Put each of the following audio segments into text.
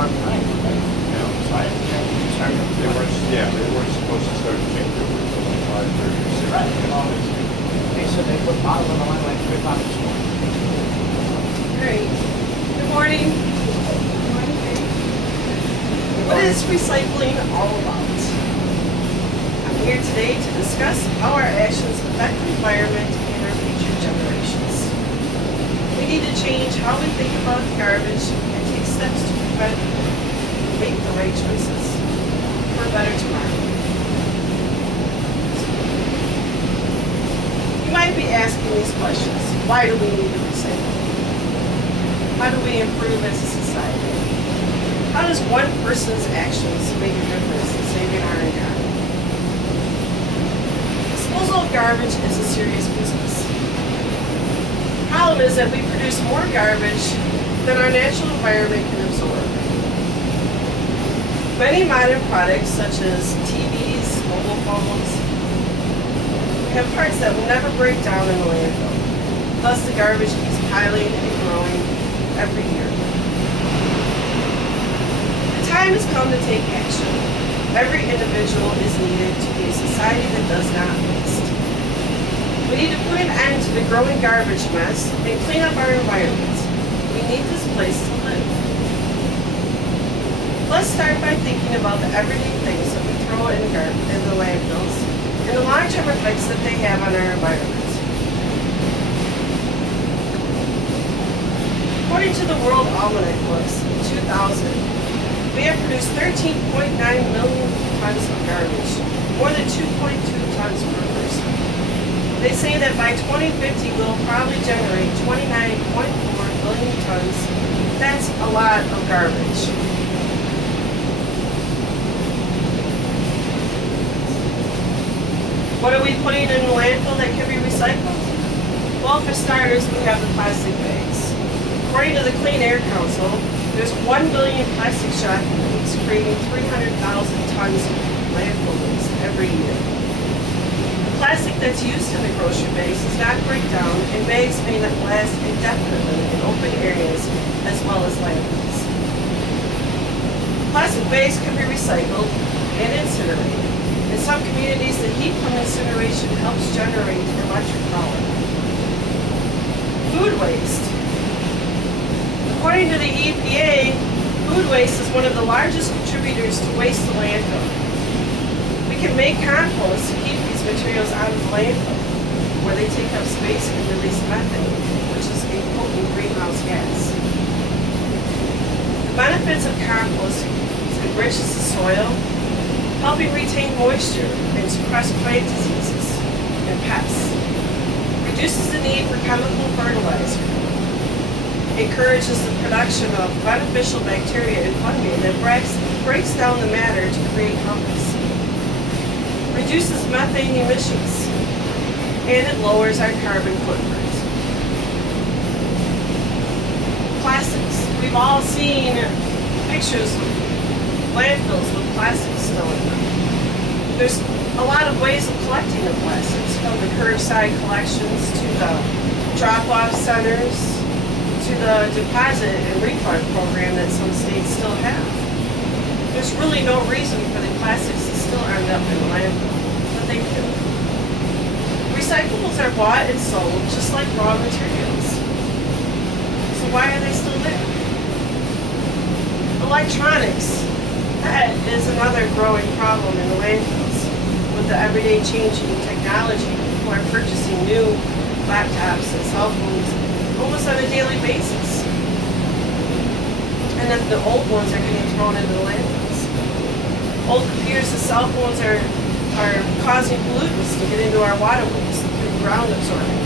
on time, right? You know, so I started. They weren't supposed to start changeover until like 5:30 or 6. Right. They said they put bottles on the line like 3 o'clock this morning. Great. Good morning. Good morning. What is recycling all about? I'm here today to discuss how our actions affect the environment and our future generations. We need to change how we think about garbage and take steps to prevent and make the right choices for a better tomorrow. You might be asking these questions. Why do we need to recycle? How do we improve as a society? How does one person's actions make a difference in saving our environment? Disposal of garbage is a serious business. The problem is that we produce more garbage than our natural environment can absorb. Many modern products, such as TVs, mobile phones, have parts that will never break down in the landfill. Thus, the garbage keeps piling and growing every year. The time has come to take action. Every individual is needed to be a society that does not waste. We need to put an end to the growing garbage mess and clean up our environment. We need this place to live. Let's start by thinking about the everyday things that we throw in the landfills and the long-term effects that they have on our environment. According to the World Almanac books, in 2000, we have produced 13.9 million tons of garbage, more than 2.2 tons per person. They say that by 2050, we'll probably generate 29.4 billion tons. That's a lot of garbage. What are we putting in the landfill that can be recycled? Well, for starters, we have the plastic bags. According to the Clean Air Council, there's 1 billion plastic shopping bags, creating 300,000 tons of landfill waste every year. The plastic that's used in the grocery bags does not break down, and bags may not last indefinitely in open areas as well as landfills. Plastic bags can be recycled and incinerated. In some communities, the heat from incineration helps generate electric power. Food waste. According to the EPA, food waste is one of the largest contributors to waste to landfill. We can make compost to keep these materials out of the landfill, where they take up space and release methane, which is a potent greenhouse gas. The benefits of compost is it enriches the soil, helping retain moisture and suppress plant diseases and pests. Reduces the need for chemical fertilizer. Encourages the production of beneficial bacteria and fungi that breaks down the matter to create humus. Reduces methane emissions. And it lowers our carbon footprint. Plastics. We've all seen pictures of landfills with plastics still in them. There's a lot of ways of collecting the plastics, from the curbside collections to the drop-off centers to the deposit and refund program that some states still have. There's really no reason for the plastics to still end up in the landfill, but they do. Recyclables are bought and sold just like raw materials. So why are they still there? Electronics. That is another growing problem in the landfills. With the everyday changing technology, people are purchasing new laptops and cell phones almost on a daily basis. And then the old ones are getting thrown into the landfills. Old computers and cell phones are causing pollutants to get into our waterways through ground absorbing.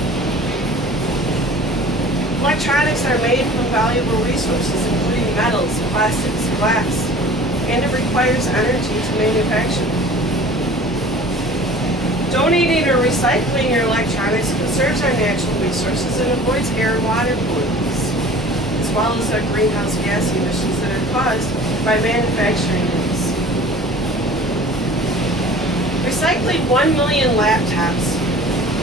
Electronics are made from valuable resources, including metals, plastics, glass, and it requires energy to manufacture. Donating or recycling your electronics conserves our natural resources and avoids air and water pollutants, as well as our greenhouse gas emissions that are caused by manufacturing these. Recycling 1 million laptops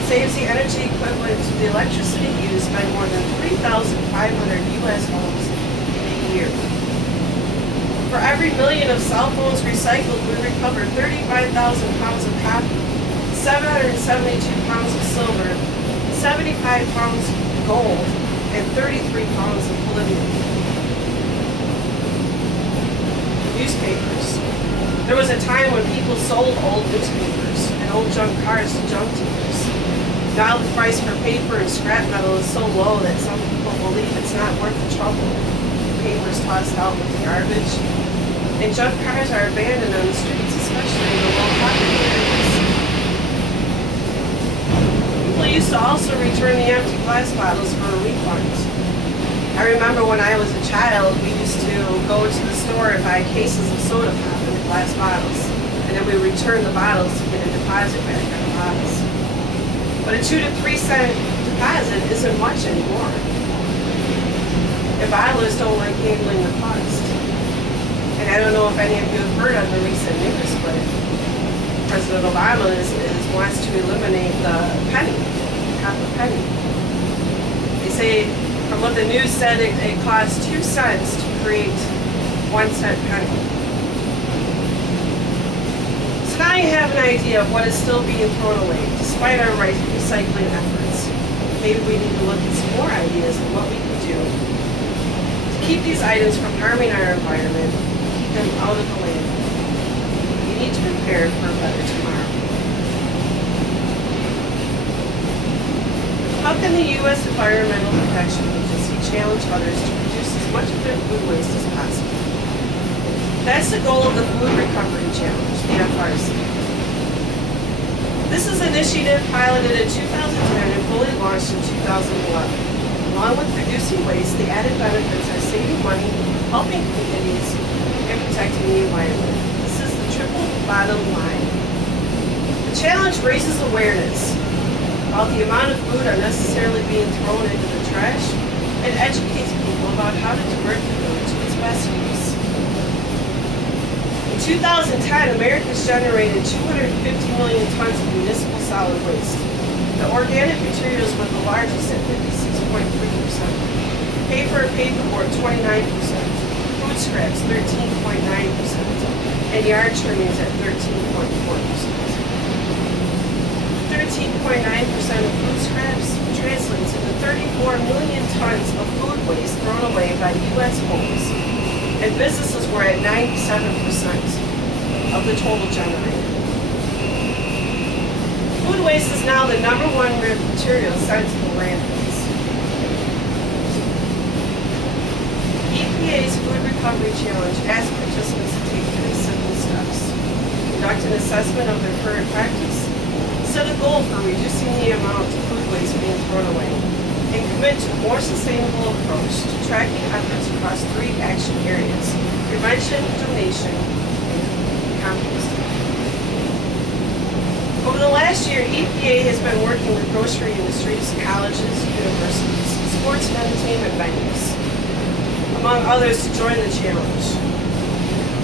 saves the energy equivalent to the electricity used by more than 3,500 U.S. homes in a year. every million of cell phones recycled, we recover 35,000 pounds of copper, 772 pounds of silver, 75 pounds of gold, and 33 pounds of palladium. Newspapers. There was a time when people sold old newspapers and old junk cars to junk dealers. Now the price for paper and scrap metal is so low that some people believe it's not worth the trouble. Paper is tossed out with the garbage, and junk cars are abandoned on the streets, especially in the low-poverty areas. People used to also return the empty glass bottles for a refund. I remember when I was a child, we used to go to the store and buy cases of soda pop in the glass bottles, and then we return the bottles to get a deposit back on the bottles. But a 2 to 3 cent deposit isn't much anymore. And bottlers don't like handling the cost. And I don't know if any of you have heard on the recent news, but President Obama wants to eliminate the penny, copper penny. They say, from what the news said, it costs 2 cents to create 1 cent penny. So now you have an idea of what is still being thrown away, despite our recycling efforts. Maybe we need to look at some more ideas of what we can do to keep these items from harming our environment, keep them out of the land. We need to prepare for a better tomorrow. How can the U.S. Environmental Protection Agency challenge others to reduce as much of their food waste as possible? That's the goal of the Food Recovery Challenge, the FRC. This is an initiative piloted in 2010 and fully launched in 2011. Along with reducing waste, the added benefits are saving money, helping communities, and protecting the environment. This is the triple bottom line. The challenge raises awareness about the amount of food unnecessarily being thrown into the trash and educates people about how to divert the food to its best use. In 2010, Americans generated 250 million tons of municipal solid waste. The organic materials were the largest at 56.3%, paper and paperboard 29%, food scraps 13.9%, and yard trimmings at 13.4%. 13.9% of food scraps translates into 34 million tons of food waste thrown away by U.S. homes, and businesses were at 97% of the total generated. Food waste is now the #1 material sent to the landfills. EPA's Food Recovery Challenge asks participants to take 3 simple steps. Conduct an assessment of their current practice, set a goal for reducing the amount of food waste being thrown away, and commit to a more sustainable approach to tracking efforts across 3 action areas: prevention, donation, and composting. Over the last year, EPA has been working with grocery industries, colleges, universities, sports and entertainment venues, among others, to join the challenge.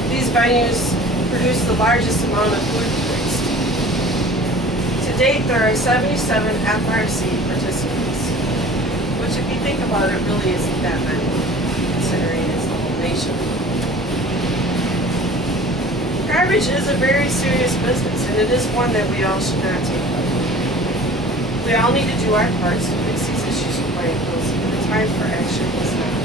These venues produce the largest amount of food waste. To date, there are 77 FRC participants, which, if you think about it, really isn't that many, considering it's the whole nation. Garbage is a very serious business, and it is one that we all should not take lightly. We all need to do our parts to fix these issues with landfills, and the time for action is now.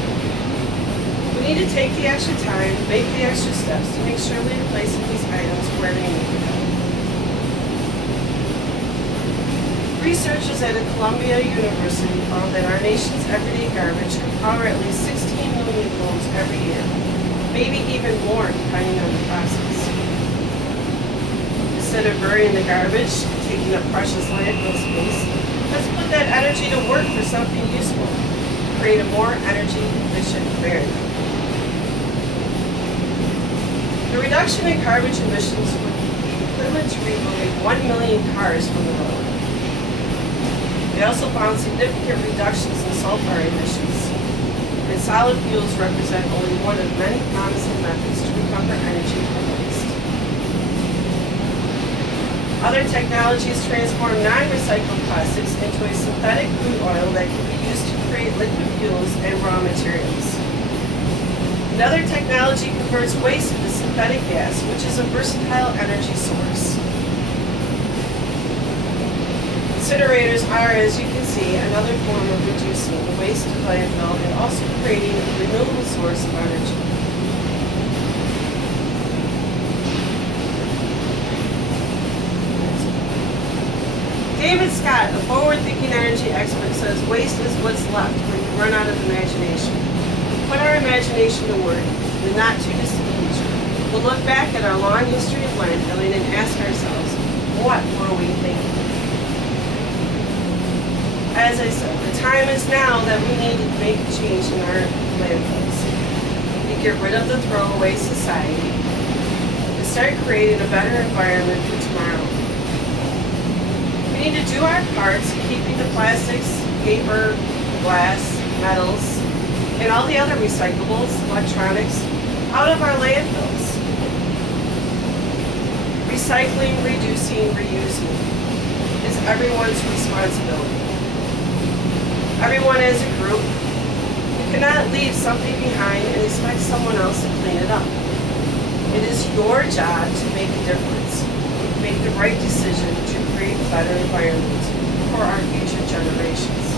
We need to take the extra time, make the extra steps to make sure we are placing these items where they need to go. Researchers at Columbia University found that our nation's everyday garbage can power at least 16 million homes every year, maybe even more depending on the process. Instead of burying the garbage, taking up precious landfill space, let's put that energy to work for something useful, create a more energy efficient environment. The reduction in garbage emissions would be equivalent to removing 1 million cars from the road. They also found significant reductions in sulfur emissions, and solid fuels represent only one of many promising methods to recover energy from waste. Other technologies transform non-recycled plastics into a synthetic crude oil that can be used to create liquid fuels and raw materials. Another technology converts waste into synthetic gas, which is a versatile energy source. Incinerators are, as you can see, another form of reducing the waste to landfill and also creating a renewable source of energy. David Scott, a forward-thinking energy expert, says waste is what's left when you run out of imagination. Put our imagination to work in the not-too-distant future. We'll look back at our long history of landfilling and ask ourselves, what were we thinking? As I said, the time is now that we need to make a change in our landfills. To get rid of the throwaway society and start creating a better environment for tomorrow. We need to do our parts in keeping the plastics, paper, glass, metals, and all the other recyclables, electronics, out of our landfills. Recycling, reducing, reusing is everyone's responsibility. Everyone as a group, you cannot leave something behind and expect someone else to clean it up. It is your job to make a difference, make the right decision to create a better environment for our future generations.